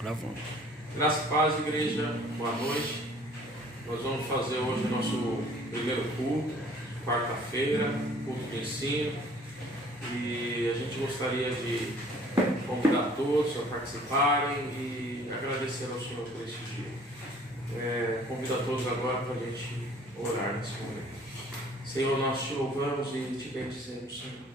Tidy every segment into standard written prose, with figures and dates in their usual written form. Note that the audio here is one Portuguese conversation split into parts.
Gravando. Graça e paz, igreja, boa noite. Nós vamos fazer hoje o nosso primeiro culto, quarta-feira, culto de ensino. E a gente gostaria de convidar todos a participarem e agradecer ao Senhor por esse dia. Convido a todos agora para a gente orar nesse momento. Senhor, nós te louvamos e te bendizemos, Senhor.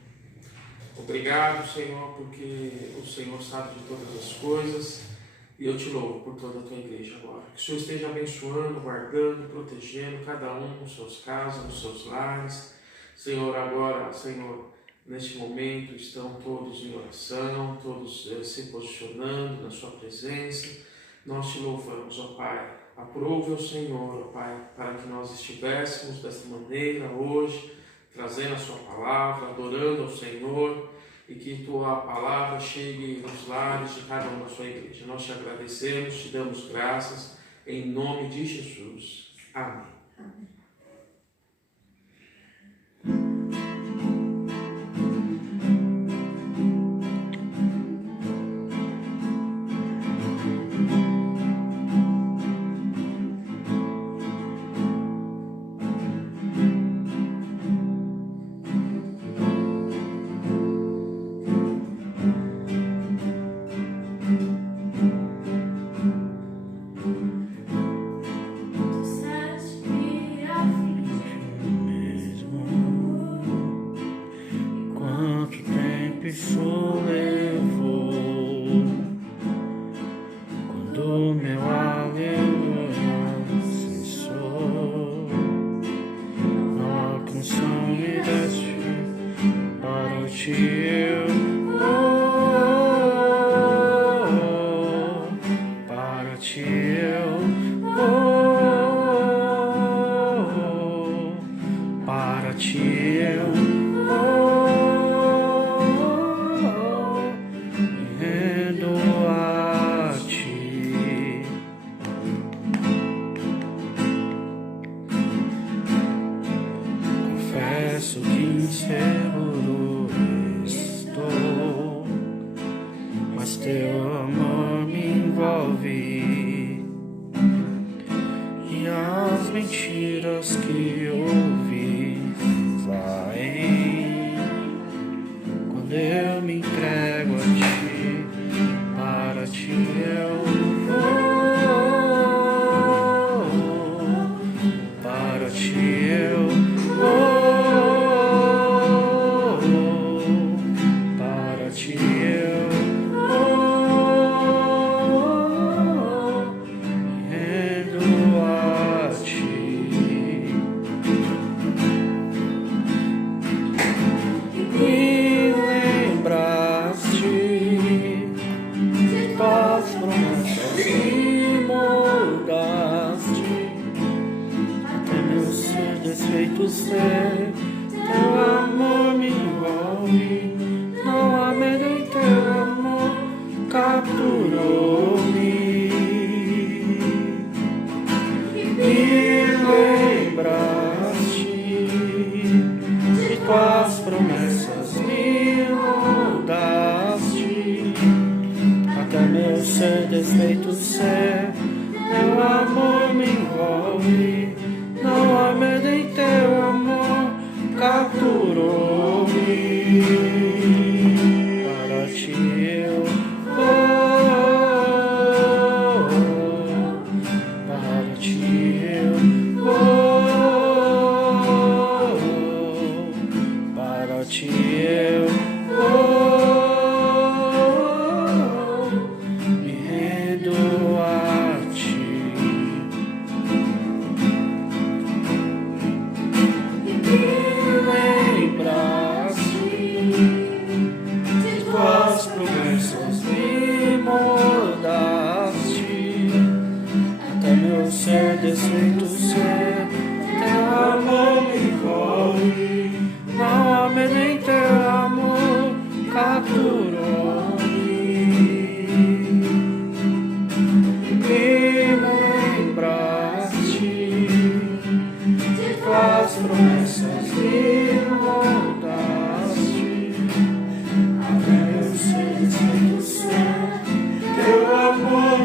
Obrigado, Senhor, porque o Senhor sabe de todas as coisas. E eu te louvo por toda a tua igreja agora. Que o Senhor esteja abençoando, guardando, protegendo cada um nos seus casas, nos seus lares. Senhor, agora, Senhor, neste momento estão todos em oração, todos se posicionando na sua presença. Nós te louvamos, ó Pai. Aprove o Senhor, ó Pai, para que nós estivéssemos desta maneira hoje, trazendo a sua palavra, adorando ao Senhor, e que tua palavra chegue nos lares de cada um da sua igreja. Nós te agradecemos, te damos graças, em nome de Jesus. Amém. Amém. Promessas me moldaste, até eu ser desfeito, teu amor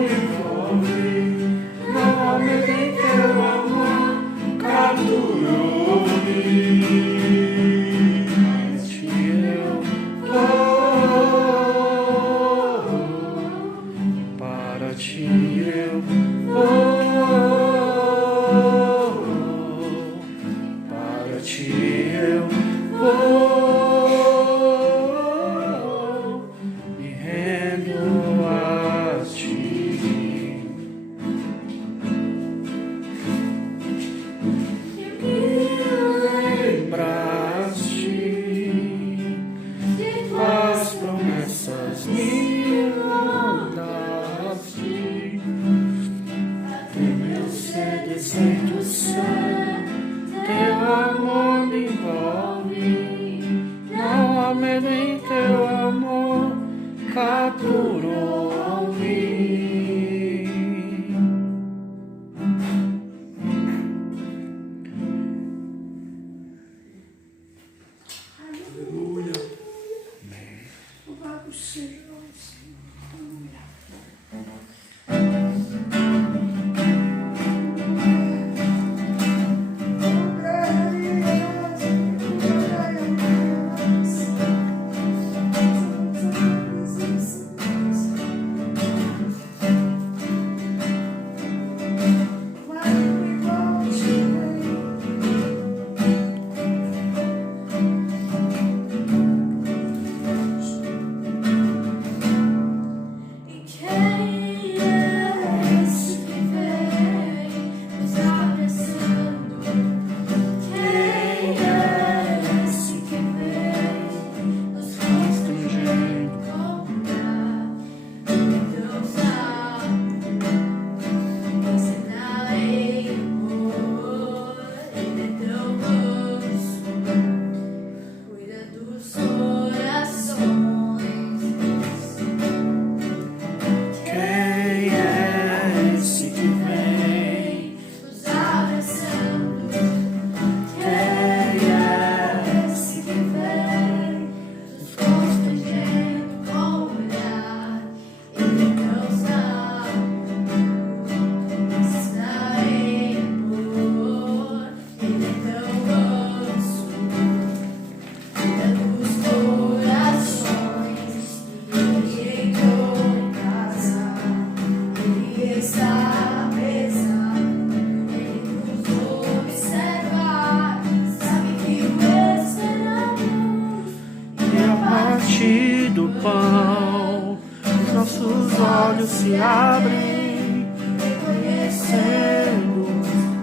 olhos se abrem, reconhecendo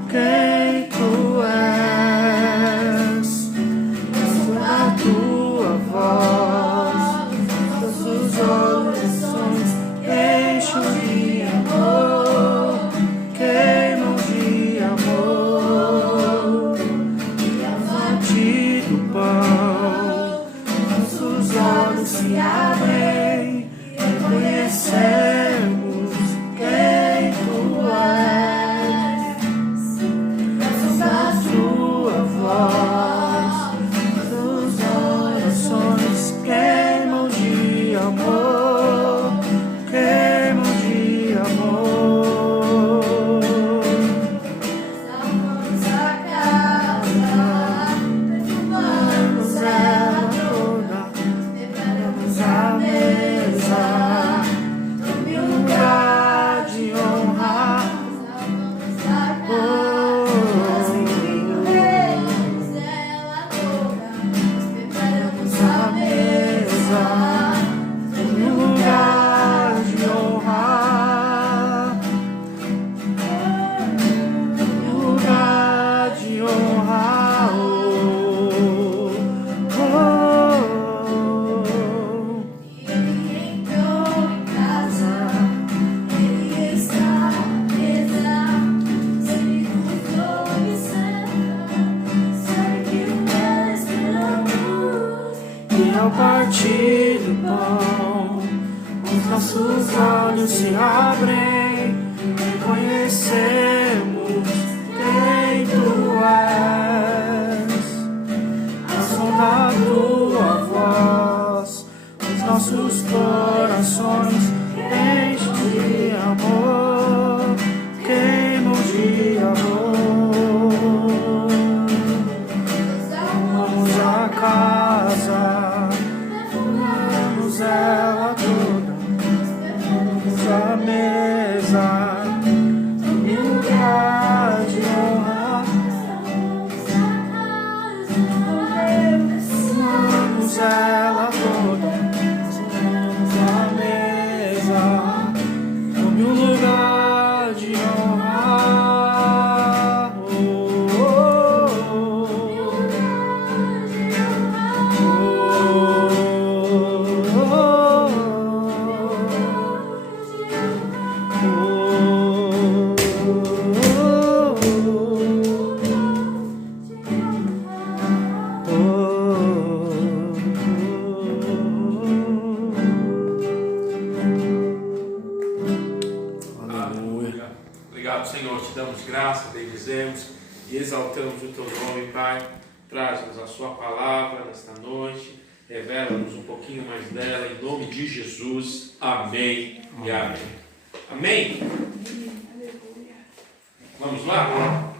quem tu és. A tua voz, nossos orações enchem de amor, queimam de amor. Diante do pão, nossos olhos se abrem, reconhecemos quem tu és. A tua voz, nossos orações queimam de amor, queimam de amor. Salvamos a casa, perfumamos ela toda, preparamos a mesa, tome um lugar de honra. Salvamos a casa, servindo o rei, ela toda, preparamos a mesa, tome um lugar de honra. Lugar de honra, oh, oh. Ele entrou em casa, ele está à mesa, servindo e serviu esperamos. E ao partir do pão, os nossos olhos se abrem, reconhecemos quem tu és. A som da tua voz, os nossos corações enchem de amor, queimam de amor. Vamos a casa, perfumamos ela toda, perfumamos a mesa, um lugar de honra. Perfumamos ela toda, perfumamos a mesa, tome um lugar de honra. Aleluia. Obrigado, Senhor. Te damos graça, bendizemos e exaltamos o teu nome, Pai. Traz-nos a sua palavra nesta noite. Revela-nos um pouquinho mais dela, em nome de Jesus. Amém e amém. Amém? Vamos lá?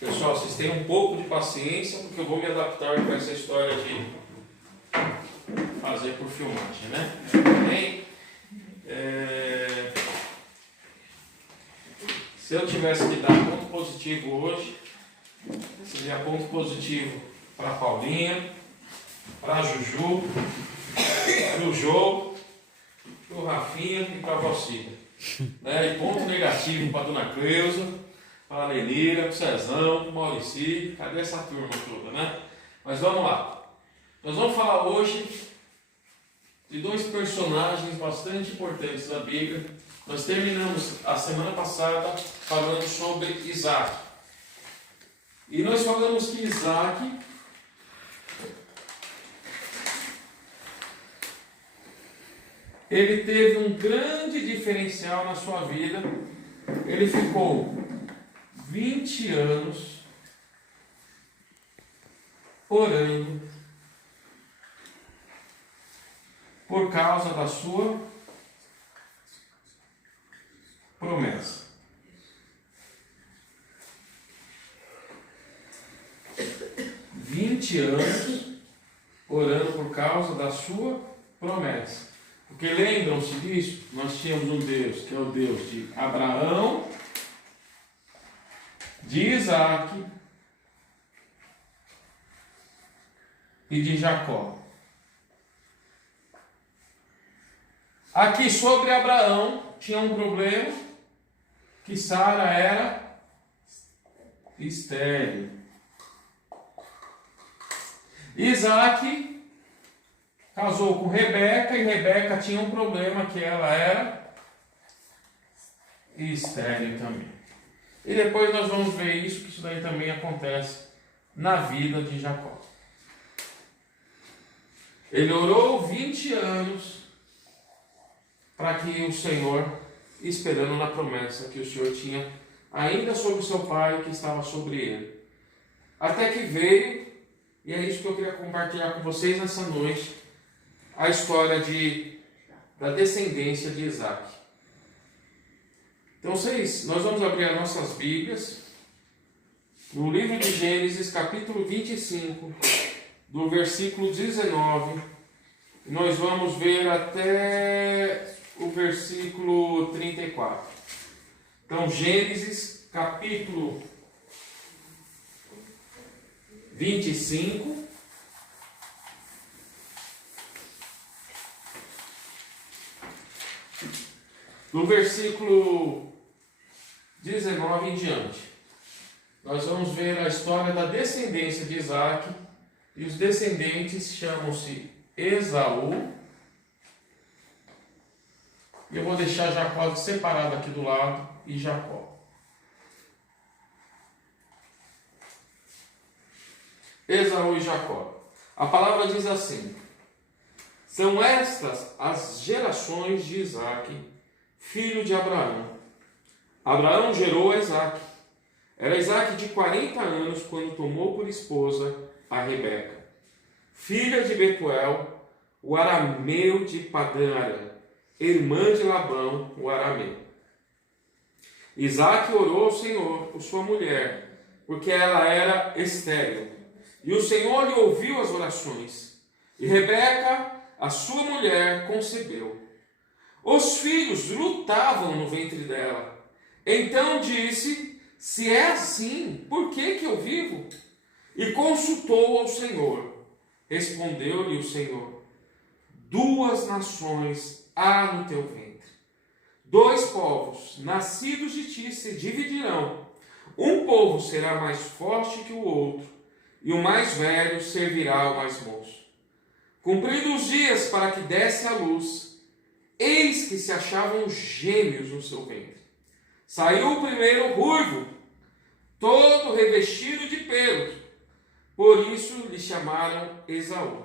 Pessoal, vocês têm um pouco de paciência, porque eu vou me adaptar com essa história de fazer por filmagem, né? Amém? Se eu tivesse que dar ponto positivo hoje, seria ponto positivo para a Paulinha, para a Juju, para o Jô, para o Rafinha e para a Valcida. Né? E ponto negativo para a Dona Cleusa, para a Lenira, para o Cezão, para o Maurici. Cadê essa turma toda, né? Mas vamos lá. Nós vamos falar hoje de dois personagens bastante importantes da Bíblia. Nós terminamos a semana passada falando sobre Isaac. E nós falamos que Isaac ele teve um grande diferencial na sua vida. Ele ficou 20 anos orando por causa da sua promessa. Vinte anos orando por causa da sua promessa. Porque lembram-se disso? Nós tínhamos um Deus que é o Deus de Abraão, de Isaac e de Jacó. Aqui sobre Abraão tinha um problema, que Sara era estéril. Isaac casou com Rebeca, e Rebeca tinha um problema, que ela era estéril também. E depois nós vamos ver isso, que isso daí também acontece na vida de Jacó. Ele orou 20 anos para que o Senhor, esperando na promessa que o Senhor tinha ainda sobre o seu pai, que estava sobre ele. Até que veio, e é isso que eu queria compartilhar com vocês nessa noite, a história da descendência de Isaac. Então, nós vamos abrir as nossas Bíblias no livro de Gênesis, capítulo 25, do versículo 19, nós vamos ver até o versículo 34. Então, Gênesis, capítulo 25, do versículo 19 em diante. Nós vamos ver a história da descendência de Isaac, e os descendentes chamam-se Esaú. E eu vou deixar Jacó separado aqui do lado, e Jacó. Esaú e Jacó. A palavra diz assim: são estas as gerações de Isaque, filho de Abraão. Abraão gerou a Isaque. Era Isaque de 40 anos quando tomou por esposa a Rebeca, filha de Betuel, o arameu de Padã-Arã, irmã de Labão, o arameu. Isaque orou ao Senhor por sua mulher, porque ela era estéril. E o Senhor lhe ouviu as orações. E Rebeca, a sua mulher, concebeu. Os filhos lutavam no ventre dela. Então disse: se é assim, por que eu vivo? E consultou ao Senhor. Respondeu-lhe o Senhor: 2 nações há no teu ventre. 2 povos, nascidos de ti, se dividirão. Um povo será mais forte que o outro, e o mais velho servirá ao mais moço. Cumpridos os dias para que desse à luz, eis que se achavam gêmeos no seu ventre. Saiu o primeiro ruivo, todo revestido de pelos, por isso lhe chamaram Esaú.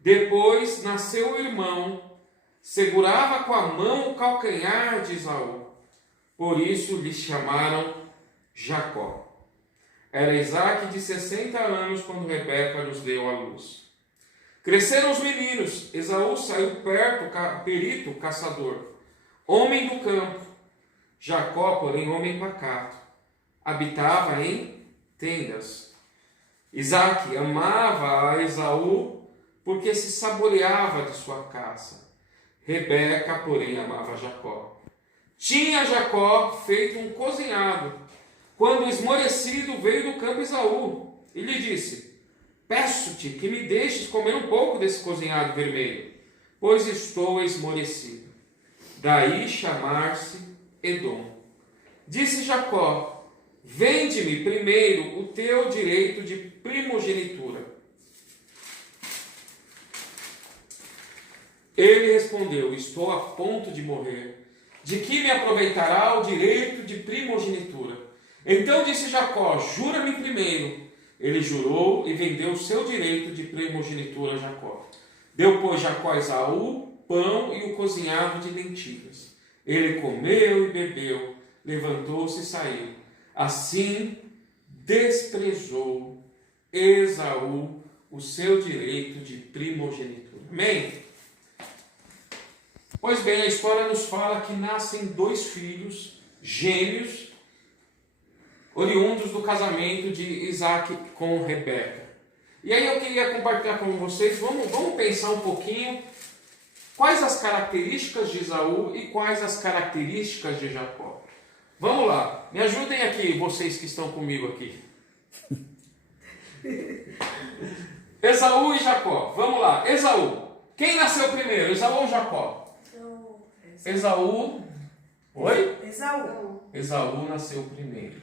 Depois nasceu o irmão, segurava com a mão o calcanhar de Esaú, por isso lhe chamaram Jacó. Era Isaque de 60 anos quando Rebeca nos deu à luz. Cresceram os meninos. Esaú saiu perito caçador, homem do campo. Jacó, porém, homem pacato, habitava em tendas. Isaque amava a Esaú porque se saboreava de sua caça. Rebeca, porém, amava Jacó. Tinha Jacó feito um cozinhado, quando esmorecido veio do campo Esaú, e lhe disse: peço-te que me deixes comer um pouco desse cozinhado vermelho, pois estou esmorecido. Daí chamar-se Edom. Disse Jacó: vende-me primeiro o teu direito de primogenitura. Ele respondeu: estou a ponto de morrer. De que me aproveitará o direito de primogenitura? Então disse Jacó: jura-me primeiro. Ele jurou e vendeu o seu direito de primogenitura a Jacó. Deu, pois, Jacó a Esaú pão e o cozinhado de lentilhas. Ele comeu e bebeu, levantou-se e saiu. Assim desprezou Esaú o seu direito de primogenitura. Amém? Pois bem, a história nos fala que nascem 2 filhos gêmeos, oriundos do casamento de Isaque com Rebeca. E aí eu queria compartilhar com vocês, vamos pensar um pouquinho quais as características de Esaú e quais as características de Jacó. Vamos lá, me ajudem aqui, vocês que estão comigo aqui. Esaú e Jacó, vamos lá. Esaú, quem nasceu primeiro, Esaú ou Jacó? Esaú. Oi? Esaú. Esaú nasceu primeiro.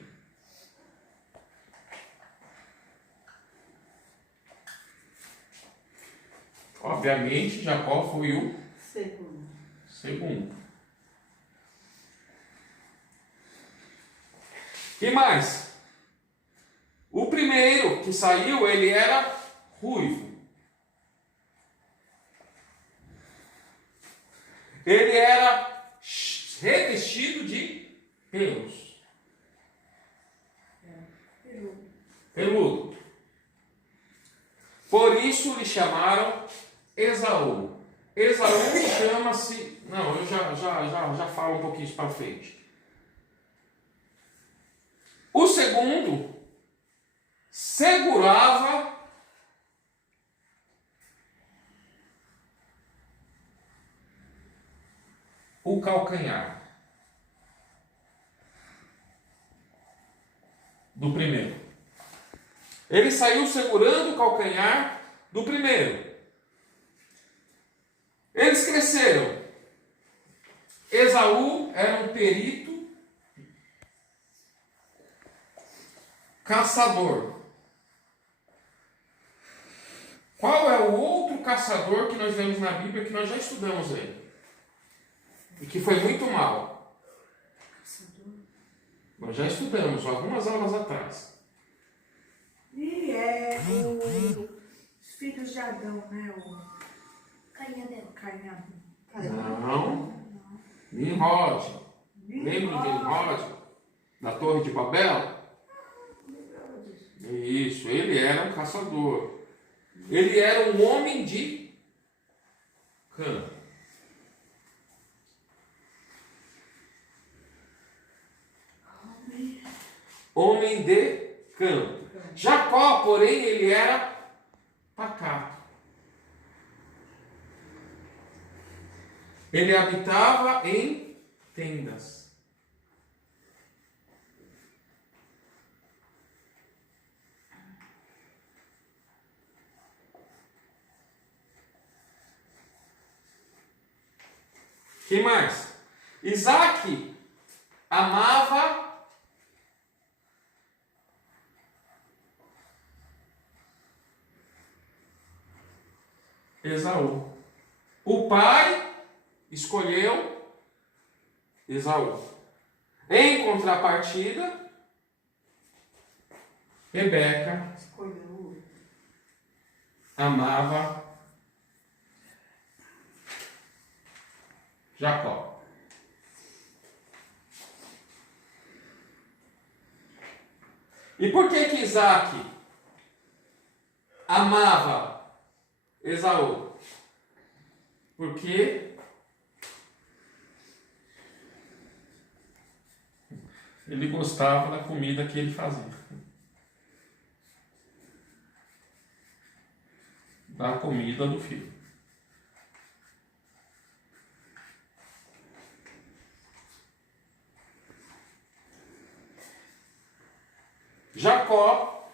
Obviamente, Jacó foi o segundo. E mais? O primeiro que saiu, ele era ruivo. Ele era revestido de pelos. Peludo. Por isso lhe chamaram Esaú. Esaú chama-se... Não, eu já falo um pouquinho isso para frente. O segundo segurava o calcanhar do primeiro. Ele saiu segurando o calcanhar do primeiro. Eles cresceram. Esaú era um perito caçador. Qual é o outro caçador que nós vemos na Bíblia que nós já estudamos ele? E que foi muito mal. Nós já estudamos algumas aulas atrás. E é os filhos de Adão, né? O Cainadeu. Não. Nimrod. Lembra de Nimrod? Da Torre de Babel? Isso, ele era um caçador. Ele era um homem de campo. Homem de campo. Jacó, porém, ele era pacato. Ele habitava em tendas. Quem mais? Isaac amava Esaú. O pai escolheu Esaú. Em contrapartida, Rebeca amava Jacó. E por que Isaac amava Esaú? Porque ele gostava da comida que ele fazia. Da comida do filho. Jacó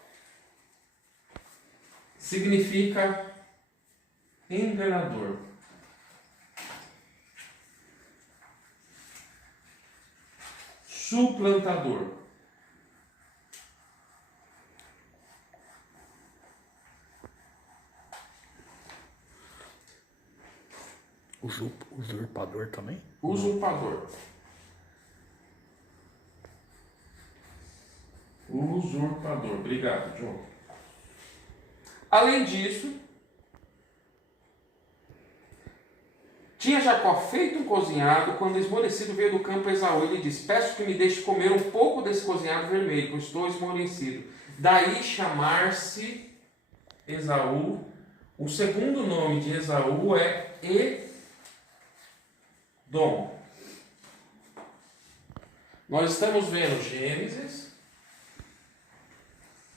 significa enganador. Suplantador. Usurpador também? Usurpador. Usurpador. Obrigado, João. Além disso, tinha Jacó feito um cozinhado, quando esmorecido veio do campo Esaú e lhe disse: peço que me deixe comer um pouco desse cozinhado vermelho, pois estou esmorecido. Daí chamar-se Esaú. O segundo nome de Esaú é Edom. Nós estamos vendo Gênesis,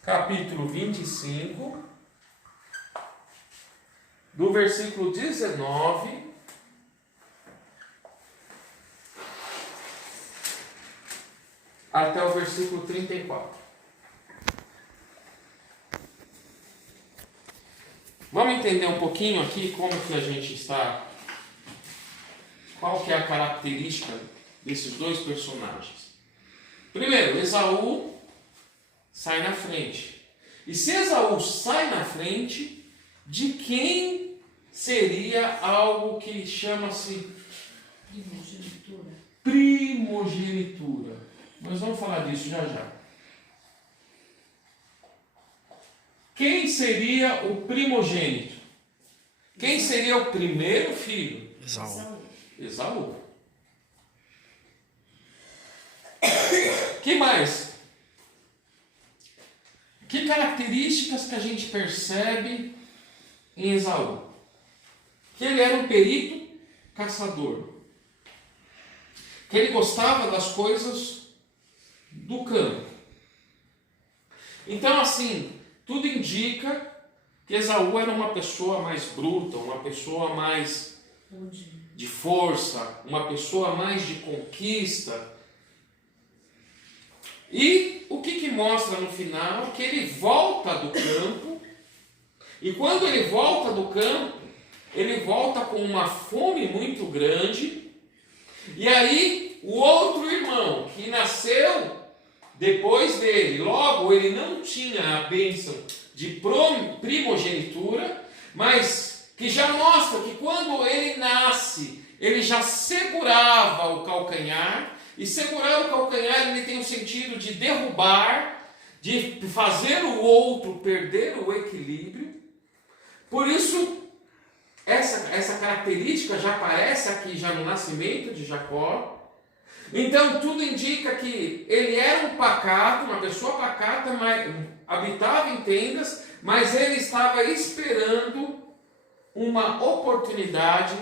capítulo 25, do versículo 19 até o versículo 34. Vamos entender um pouquinho aqui como que a gente está qual que é a característica desses dois personagens? Primeiro, Esaú sai na frente. E se Esaú sai na frente, de quem seria algo que chama-se Primogenitura. primogenitura? Nós vamos falar disso já já. Quem seria o primogênito? Quem seria o primeiro filho? Esaú. Esaú. Que mais? Que características que a gente percebe em Esaú? Que ele era um perito caçador. Que ele gostava das coisas do campo. Então, assim, tudo indica que Esaú era uma pessoa mais bruta, uma pessoa mais de força, uma pessoa mais de conquista. E o que mostra no final? Que ele volta do campo, e quando ele volta do campo, ele volta com uma fome muito grande, e aí o outro irmão que nasceu depois dele, logo ele não tinha a bênção de primogenitura, mas que já mostra que quando ele nasce, ele já segurava o calcanhar, e segurar o calcanhar ele tem o sentido de derrubar, de fazer o outro perder o equilíbrio. Por isso, essa característica já aparece aqui já no nascimento de Jacó. Então tudo indica que ele era um pacato, uma pessoa pacata, mas habitava em tendas, mas ele estava esperando uma oportunidade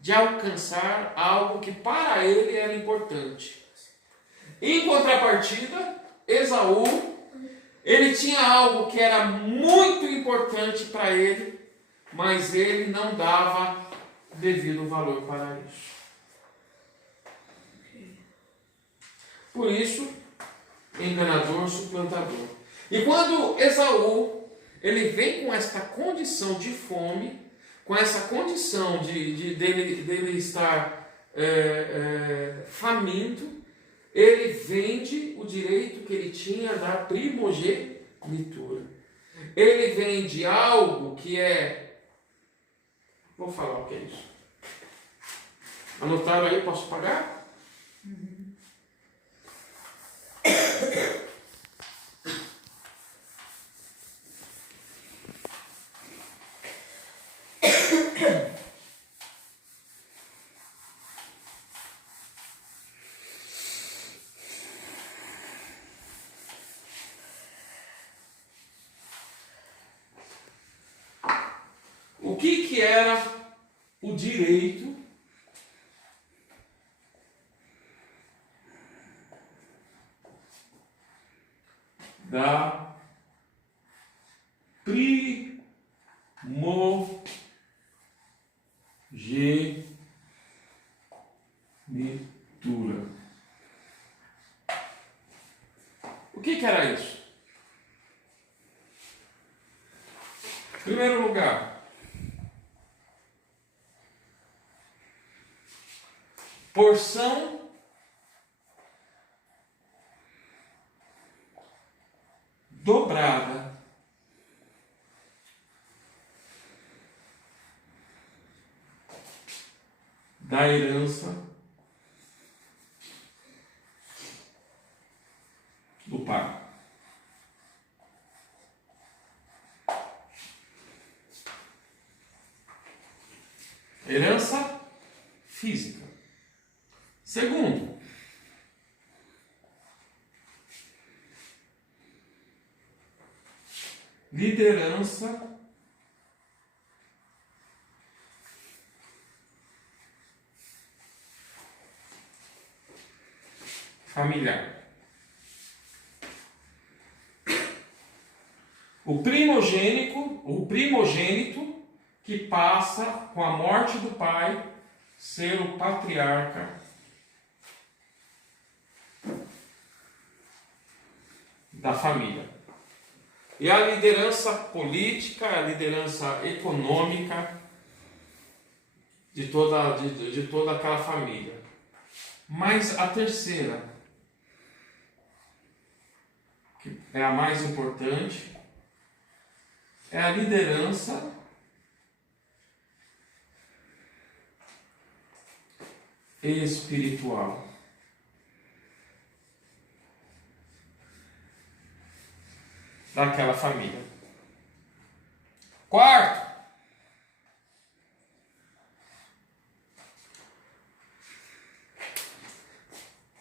de alcançar algo que para ele era importante. Em contrapartida, Esaú, ele tinha algo que era muito importante para ele, mas ele não dava devido valor para isso. Por isso, enganador, suplantador. E quando Esaú, ele vem com esta condição de fome, com essa condição dele estar faminto, ele vende o direito que ele tinha da primogenitura. Ele vende algo que é... Vou falar o que é isso. Anotaram aí? Posso pagar? O que era o direito da primogenitura? O que era isso? Em primeiro lugar, porção dobrada da herança do pai. Herança física. Segundo, liderança familiar. O primogênito que passa com a morte do pai ser o patriarca da família. E a liderança política, a liderança econômica de toda aquela família. Mas a terceira, que é a mais importante, é a liderança espiritual. Daquela família. Quarto,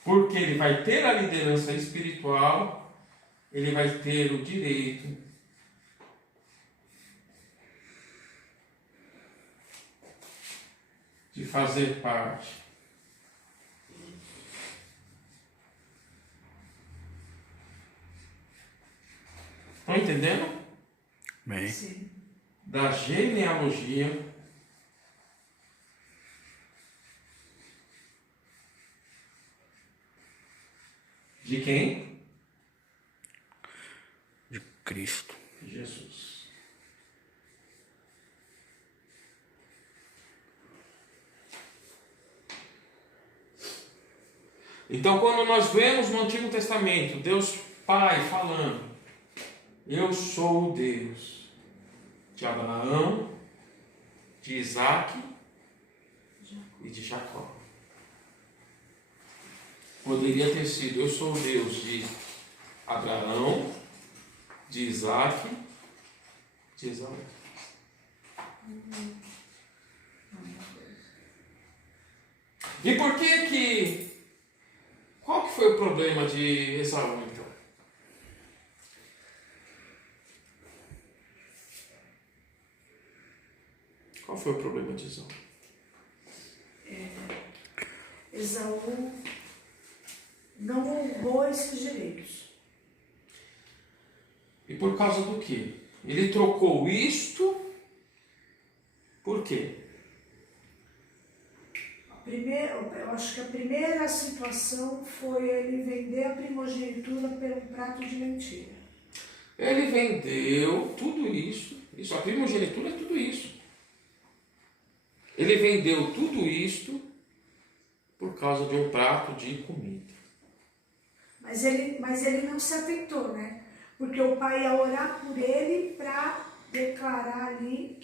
porque ele vai ter a liderança espiritual, ele vai ter o direito de fazer parte Estão entendendo? Bem. Sim. Da genealogia de quem? De Cristo. Jesus. Então, quando nós vemos no Antigo Testamento Deus Pai falando: eu sou o Deus de Abraão, de Isaac e de Jacó. Poderia ter sido: eu sou o Deus de Abraão, de Isaac, de Esaú. E por que qual que foi o problema de Esaú, então? Qual foi o problema de Esaú? Esaú não honrou esses direitos. E por causa do quê? Ele trocou isto por quê? Eu acho que a primeira situação foi ele vender a primogenitura por um prato de mentira. Ele vendeu tudo isso, a primogenitura é tudo isso. Ele vendeu tudo isto por causa de um prato de comida. Mas ele não se atentou, né? Porque o pai ia orar por ele para declarar ali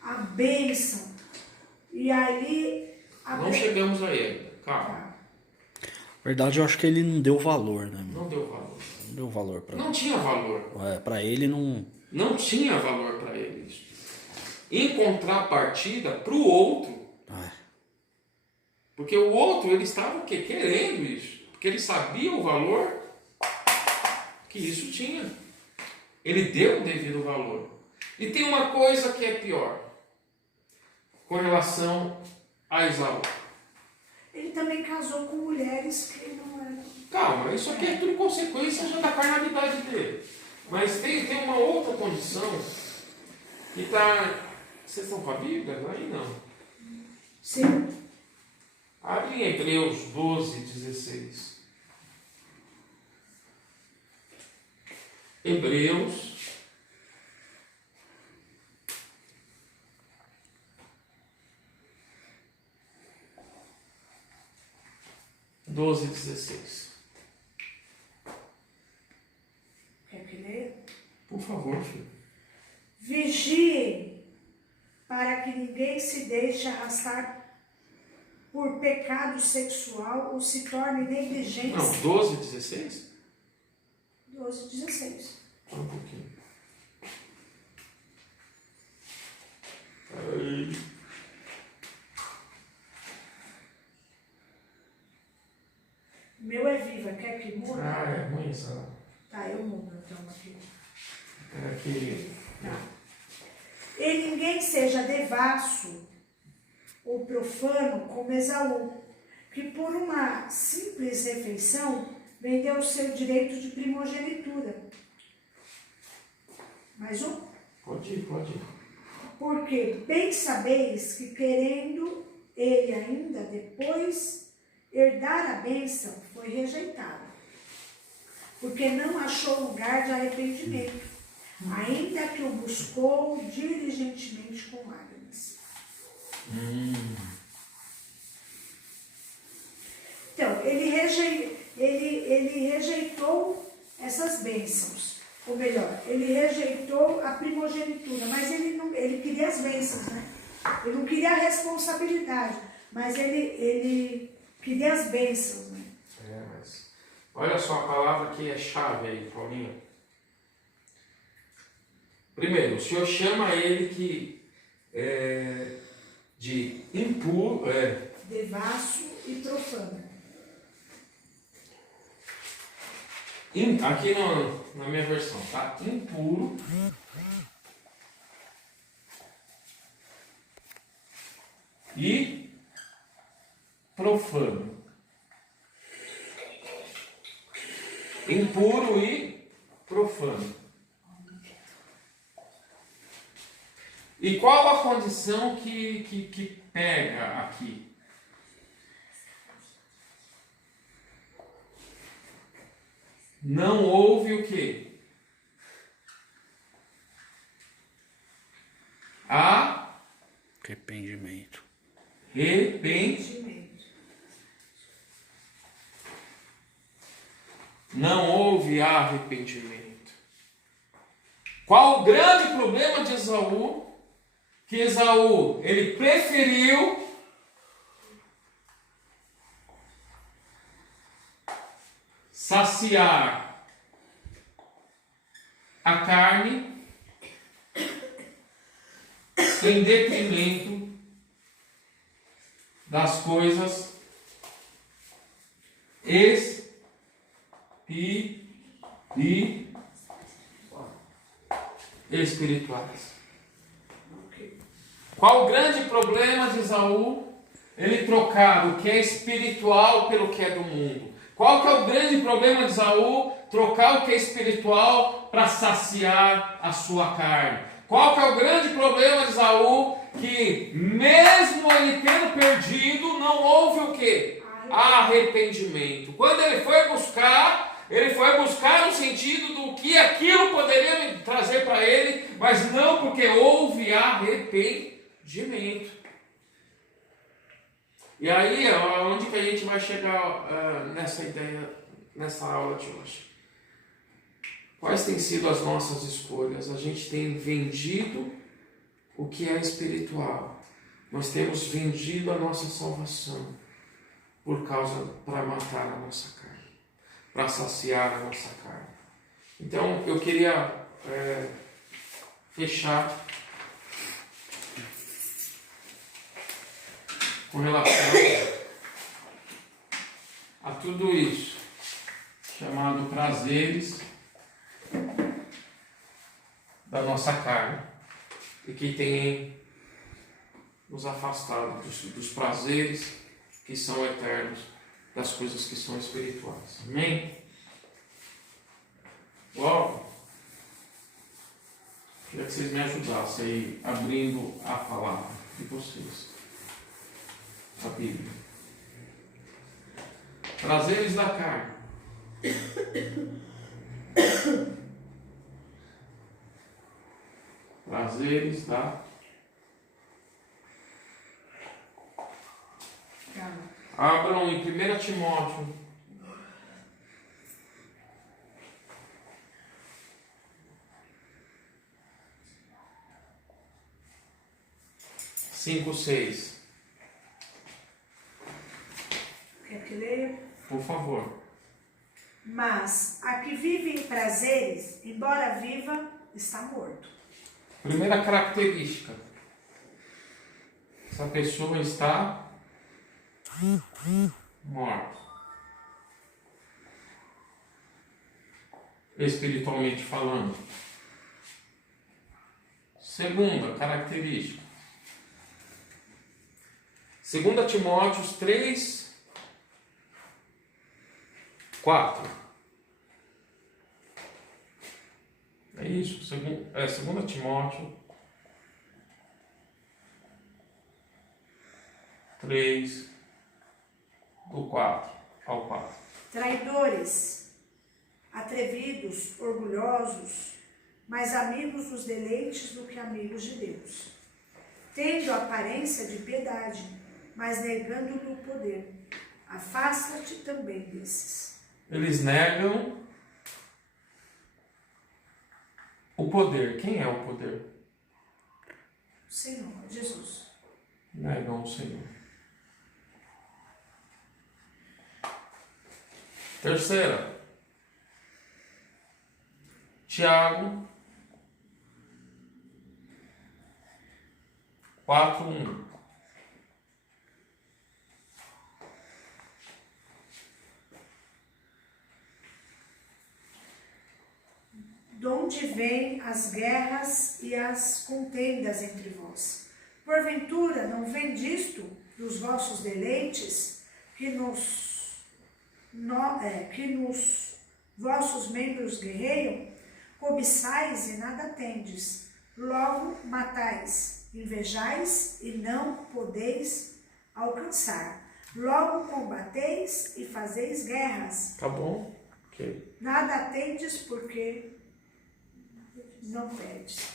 a bênção. E aí... Não chegamos a ele, calma. Tá. Na verdade, eu acho que ele não deu valor, né? Não deu valor. Não deu valor para ele. Não tinha valor. Para ele não... Não tinha valor para ele isso. Em contrapartida para o outro. Porque o outro, ele estava o quê? Querendo isso. Porque ele sabia o valor que isso tinha. Ele deu o devido valor. E tem uma coisa que é pior. Com relação a Esaú. Ele também casou com mulheres que não eram... Calma, isso aqui é tudo consequência já da carnalidade dele. Mas tem uma outra condição que está... Vocês estão com a Bíblia? Aí não. Sim. Abre em Hebreus 12, 16. Hebreus 12, 16. Quer que leia? Por favor, filho. Vigiem para que ninguém se deixe arrastar por pecado sexual ou se torne negligente. Não, 12, 16? 12, 16. Só um pouquinho. Aí. O meu é viva, quer que mude? Ah, é ruim essa. Tá, eu mudo então aqui. É que. Tá. E ninguém seja devasso ou profano como Esaú, que por uma simples refeição vendeu o seu direito de primogenitura. Mais um? Pode ir, pode ir. Porque bem sabeis que querendo ele ainda depois herdar a bênção, foi rejeitado, porque não achou lugar de arrependimento, ainda que o buscou diligentemente com lágrimas. bênçãos. Ou melhor, ele rejeitou a primogenitura, mas ele queria as bênçãos, né? Ele não queria a responsabilidade, mas ele queria as bênçãos, né? Mas olha só a palavra que é chave aí, Paulinho. Primeiro, o Senhor chama ele de impuro, Devasso e profano. Aqui na minha versão, tá? Impuro e profano. Impuro e profano. E qual a condição que pega aqui? Não houve o quê? Arrependimento. Não houve arrependimento. Qual o grande problema de Esaú? Que Esaú, ele preferiu saciar a carne em detrimento das coisas espirituais. Qual o grande problema de Esaú? Ele trocar o que é espiritual pelo que é do mundo. Qual que é o grande problema de Esaú? Trocar o que é espiritual para saciar a sua carne. Qual que é o grande problema de Esaú? Que mesmo ele tendo perdido, não houve o quê? Arrependimento. Quando ele foi buscar no sentido do que aquilo poderia trazer para ele, mas não porque houve arrependimento. E aí, onde que a gente vai chegar nessa ideia, nessa aula de hoje? Quais têm sido as nossas escolhas? A gente tem vendido o que é espiritual. Nós temos vendido a nossa salvação para matar a nossa carne, para saciar a nossa carne. Então, eu queria fechar com relação a tudo isso, chamado prazeres da nossa carne, e que tem nos afastado dos prazeres que são eternos, das coisas que são espirituais. Amém? Logo, queria que vocês me ajudassem aí, abrindo a palavra de vocês, a Bíblia. Prazeres da carne. Prazeres da Calma. Abram em 1 Timóteo 5:6. Quer que leia? Por favor. Mas a que vive em prazeres, embora viva, está morto. Primeira característica. Essa pessoa está morta. Espiritualmente falando. Segunda característica. 2 Timóteo 3:4. É isso, 2 Timóteo 3, do 4 ao 4. Traidores, atrevidos, orgulhosos, mais amigos dos deleites do que amigos de Deus, tendo aparência de piedade, mas negando-lhe o poder. Afasta-te também desses. Eles negam O poder, quem é o poder? O Senhor, Jesus. Negam o Senhor. Terceira, Tiago 4:1. De onde vêm as guerras e as contendas entre vós? Porventura não vem disto dos vossos deleites que nos vossos membros guerreiam? Cobiçais e nada tendes, logo matais, invejais e não podeis alcançar. Logo combateis e fazeis guerras. Tá bom? Ok. Nada tendes porque não pedes.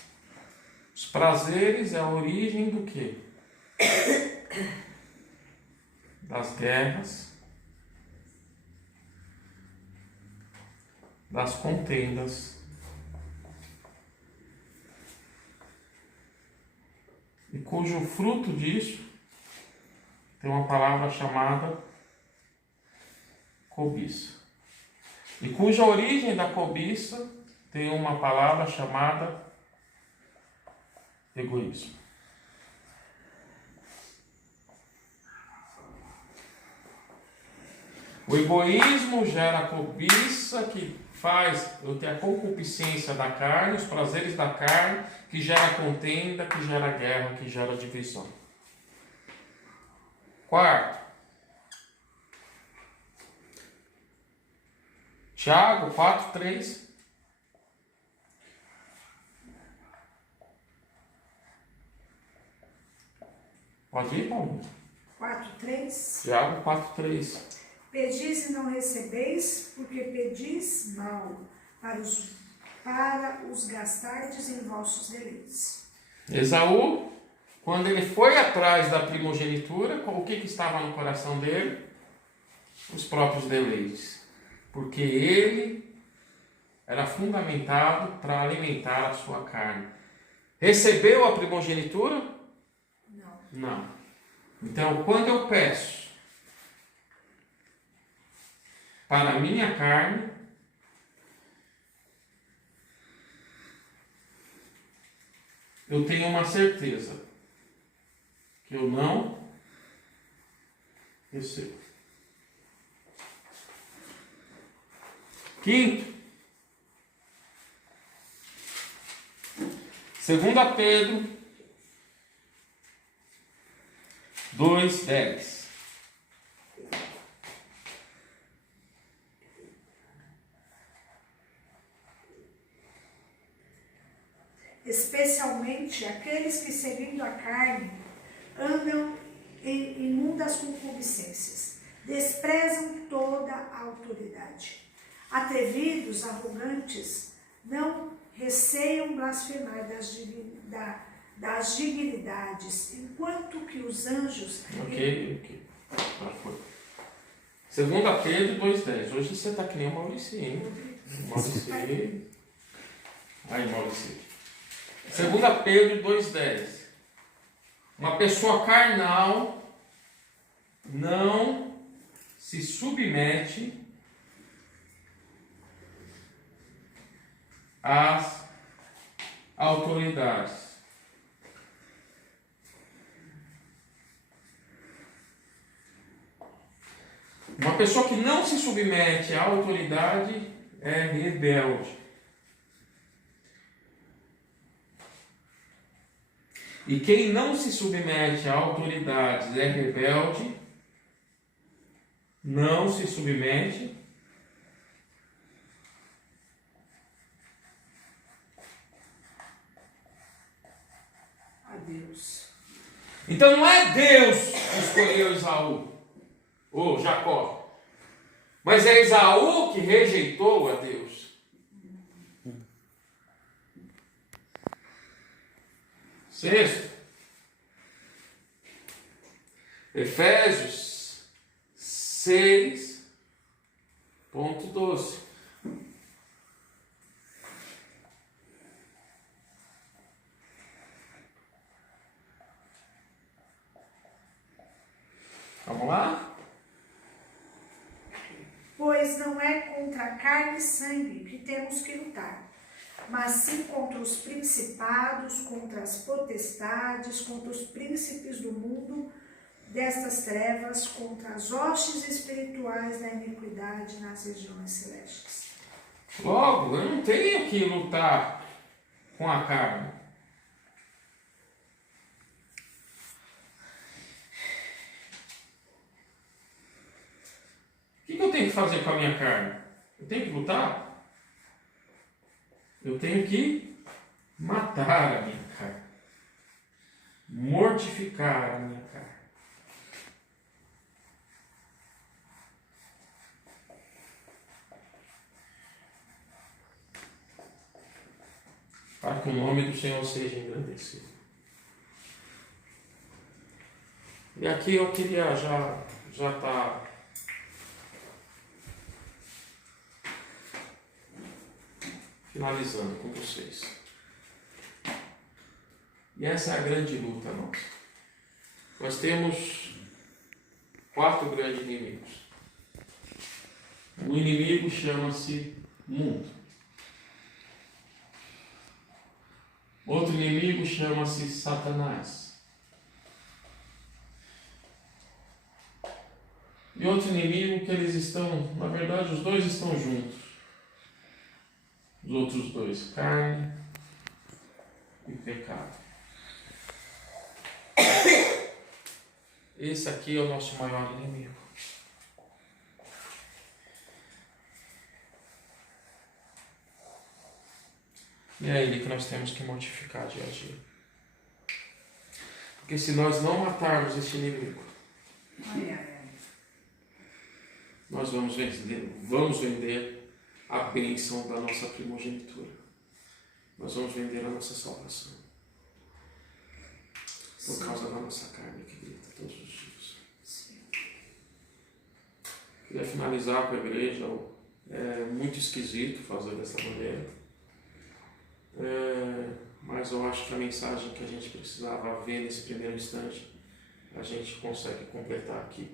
Os prazeres é a origem do quê? Das guerras, das contendas, e cujo fruto disso tem uma palavra chamada cobiça, e cuja origem da cobiça tem uma palavra chamada egoísmo. O egoísmo gera a cobiça, que faz eu ter a concupiscência da carne, os prazeres da carne, que gera contenda, que gera guerra, que gera divisão. Quarto, Tiago 4:3. Pode ir, Paulo? 4:3. Tiago 4:3. Pedis e não recebeis, porque pedis mal, para os gastardes em vossos deleites. Esaú, quando ele foi atrás da primogenitura, o que estava no coração dele? Os próprios deleites. Porque ele era fundamentado para alimentar a sua carne. Recebeu a primogenitura? Não. Não. Então, quando eu peço para a minha carne, eu tenho uma certeza que eu não recebo. Quinto, 2 Pedro 2:10. Especialmente aqueles que, seguindo a carne, andam em imundas concupiscências, desprezam toda a autoridade. Atrevidos, arrogantes, não receiam blasfemar das dignidades, enquanto que os anjos... Ok. Já foi. 2 Pedro 2:10. Hoje você está que nem o Maurício, hein? Maurício. Aí, Maurício. 2 Pedro 2:10. Uma pessoa carnal não se submete às autoridades. Uma pessoa que não se submete à autoridade é rebelde. E quem não se submete a autoridades é rebelde, não se submete a Deus. Então não é Deus que escolheu Esaú ou Jacó, mas é Esaú que rejeitou a Deus. Sexto, Efésios 6:12. Vamos lá? Pois não é contra carne e sangue que temos que lutar, mas sim contra os principados, contra as potestades, contra os príncipes do mundo destas trevas, contra as hostes espirituais da iniquidade nas regiões celestes. Logo, eu não tenho que lutar com a carne. O que eu tenho que fazer com a minha carne? Eu tenho que lutar? Eu tenho que matar a minha carne. Mortificar a minha carne. Para que o nome do Senhor seja engrandecido. E aqui eu queria já estar finalizando com vocês. E essa é a grande luta nossa. Nós temos 4 grandes inimigos. O inimigo chama-se mundo. Outro inimigo chama-se Satanás. E outro inimigo que eles estão, na verdade, os dois estão juntos. Os outros dois, carne e pecado. Esse aqui é o nosso maior inimigo. E é ele que nós temos que mortificar dia a dia. Porque se nós não matarmos este inimigo, nós vamos vender a bênção da nossa primogenitura. Nós vamos vender a nossa salvação. Por causa da nossa carne que grita todos os dias. Queria finalizar com a igreja. É muito esquisito fazer dessa maneira. Mas eu acho que a mensagem que a gente precisava ver nesse primeiro instante, a gente consegue completar aqui.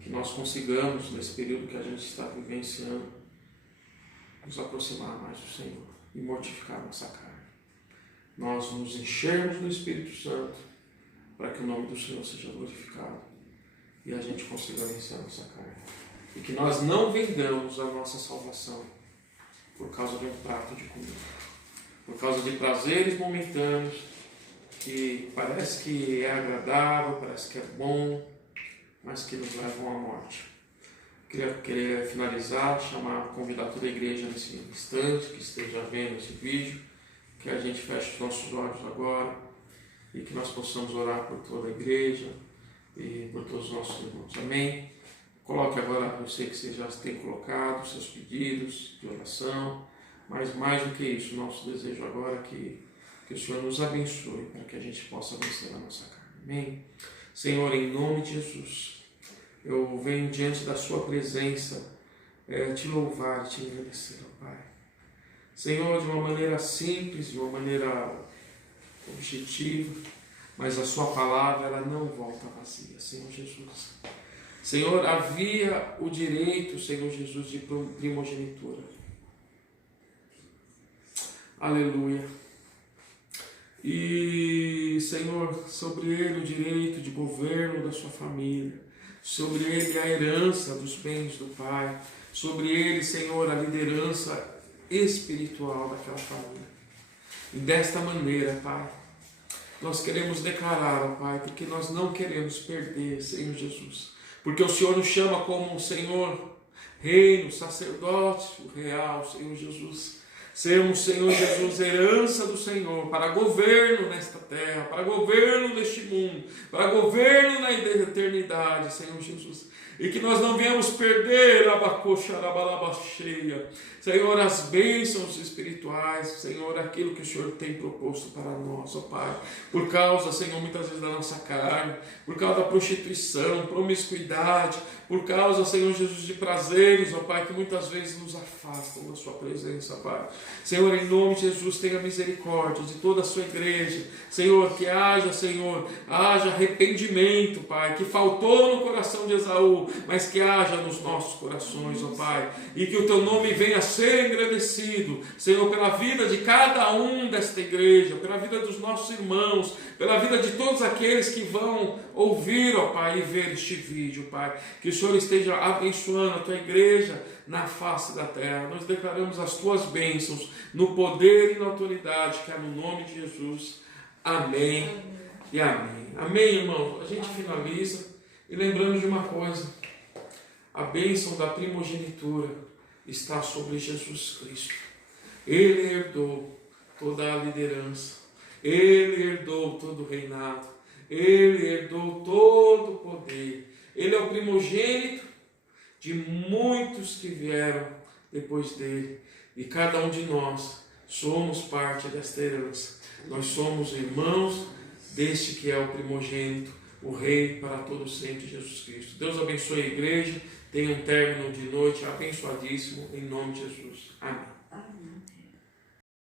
Que nós consigamos, nesse período que a gente está vivenciando, nos aproximar mais do Senhor e mortificar nossa carne. Nós nos enchermos do Espírito Santo para que o nome do Senhor seja glorificado e a gente consiga vencer a nossa carne. E que nós não vendamos a nossa salvação por causa de um prato de comida, por causa de prazeres momentâneos que parece que é agradável, parece que é bom, mas que nos levam à morte. Queria finalizar, convidar toda a igreja nesse instante, que esteja vendo esse vídeo, que a gente feche os nossos olhos agora e que nós possamos orar por toda a igreja e por todos os nossos irmãos. Amém? Coloque agora, eu sei que você já tem colocado seus pedidos de oração, mas mais do que isso, nosso desejo agora é que o Senhor nos abençoe para que a gente possa vencer a nossa carne. Amém? Senhor, em nome de Jesus, eu venho diante da sua presença te louvar e te agradecer, ó Pai. Senhor, de uma maneira simples, de uma maneira objetiva, mas a sua palavra ela não volta vazia, Senhor Jesus. Senhor, havia o direito, Senhor Jesus, de primogenitura. Aleluia. E, Senhor, sobre ele o direito de governo da sua família, sobre ele a herança dos bens do Pai, sobre ele, Senhor, a liderança espiritual daquela família. E desta maneira, Pai, nós queremos declarar, ó Pai, porque nós não queremos perder, Senhor Jesus, porque o Senhor nos chama como, Senhor, reino, sacerdócio real, Senhor Jesus. Sermos, Senhor Jesus, herança do Senhor, para governo nesta terra, para governo neste mundo, para governo na eternidade, Senhor Jesus. e que nós não venhamos perder Senhor, as bênçãos espirituais, Senhor, aquilo que o Senhor tem proposto para nós, ó Pai, por causa, Senhor, muitas vezes da nossa carne, por causa da prostituição, promiscuidade, por causa, Senhor Jesus, de prazeres, ó Pai, que muitas vezes nos afastam da sua presença, Pai. Senhor, em nome de Jesus, tenha misericórdia de toda a sua igreja, Senhor, que haja, Senhor, haja arrependimento, Pai, que faltou no coração de Esaú, mas que haja nos nossos corações, ó Pai, e que o teu nome venha ser engrandecido, Senhor, pela vida de cada um desta igreja, pela vida dos nossos irmãos, pela vida de todos aqueles que vão ouvir, ó Pai, e ver este vídeo, Pai. Que o Senhor esteja abençoando a tua igreja na face da terra. Nós declaramos as tuas bênçãos no poder e na autoridade, que é no nome de Jesus. Amém e amém. Amém, irmão. A gente finaliza e lembrando de uma coisa: a bênção da primogenitura está sobre Jesus Cristo. Ele herdou toda a liderança, Ele herdou todo o reinado, Ele herdou todo o poder. Ele é o primogênito de muitos que vieram depois dele, e cada um de nós somos parte desta herança. Nós somos irmãos deste que é o primogênito, o Rei para todo sempre, Jesus Cristo. Deus abençoe a igreja. Tenha um término de noite abençoadíssimo, em nome de Jesus. Amém.